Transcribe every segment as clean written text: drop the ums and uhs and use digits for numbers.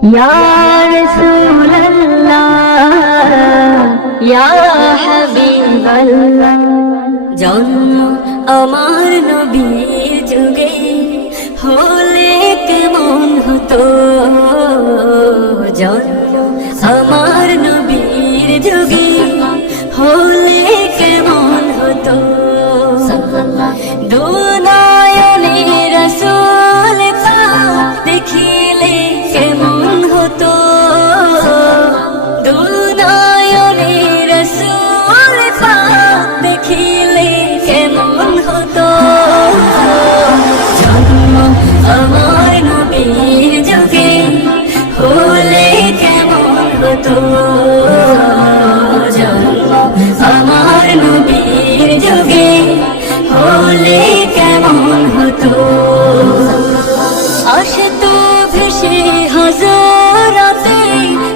ইয়া রাসূলুল্লাহ ইয়া হাবিবাল্লাহ। জন্ম আমার নবীর যুগে হলে কেমন হতো, জন্ম আমার নবীর যুগে হলে কেমন হতো। দুনয়নে রাসূল পাক দেখিলে কেমন হতো, দুনয়নে রাসূল পাক দেখিলে কেমন হতো। জন্ম আমার নবীর যুগে হলে কেমন হতো, জন্ম আমার নবীর যুগে হলে কেমন হতো। আসতো ভেসে হযরতে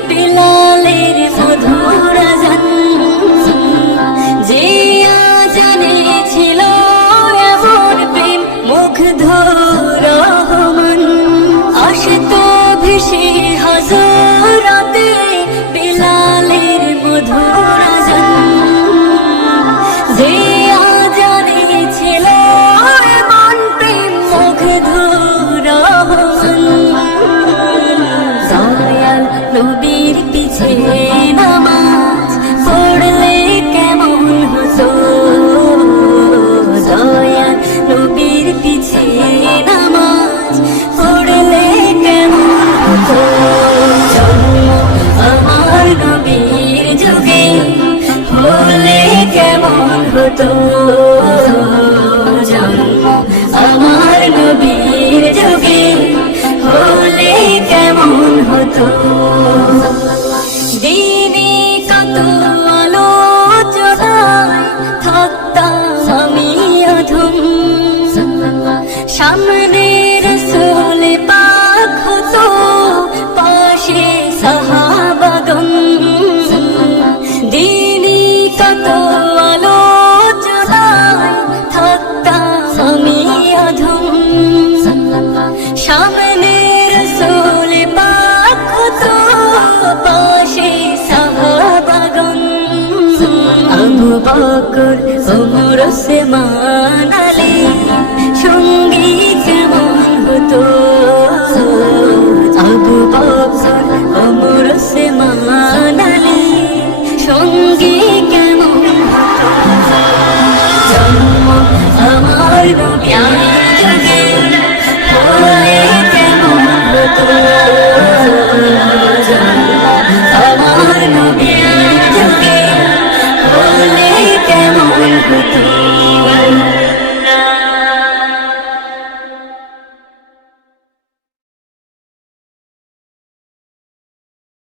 বিলালের মধুর আযান, যে আযানে ছিল এমন প্রেম মুগ্ধ রহমান। আসতো ভেসে হযরতে বিলালের মধুর আযান, যে আযানে ছিল এমন প্রেম মুগ্ধ রহমান। দয়াল নবীর পিছে নামাজ পড়লে কেমন হতো, দয়াল নবীর পিছে নামাজ পড়লে কেমন হতো। জন্ম আমার নবীর যুগে হলে কেমন হতো, জন্ম আমার নবীর যুগে হলে কেমন হতো। দিনে কত আলোচনায় থাকতাম আমি অধম, সামনে রাসূল পাক হতো পাশে সাহাবাগণ। দিনে কত আলোচনায় থাকতাম আমি অধম, সামনে রাসূল পাক হতো পাশে সাহাবাগণ। আবু বকর ওমর ওসমান আলী সঙ্গী কেমন হতো, আবু বকর ওমর ওসমান আলী সঙ্গী কেমন হতো। জন্ম আমার নবীর যুগে হলে কেমন হতো,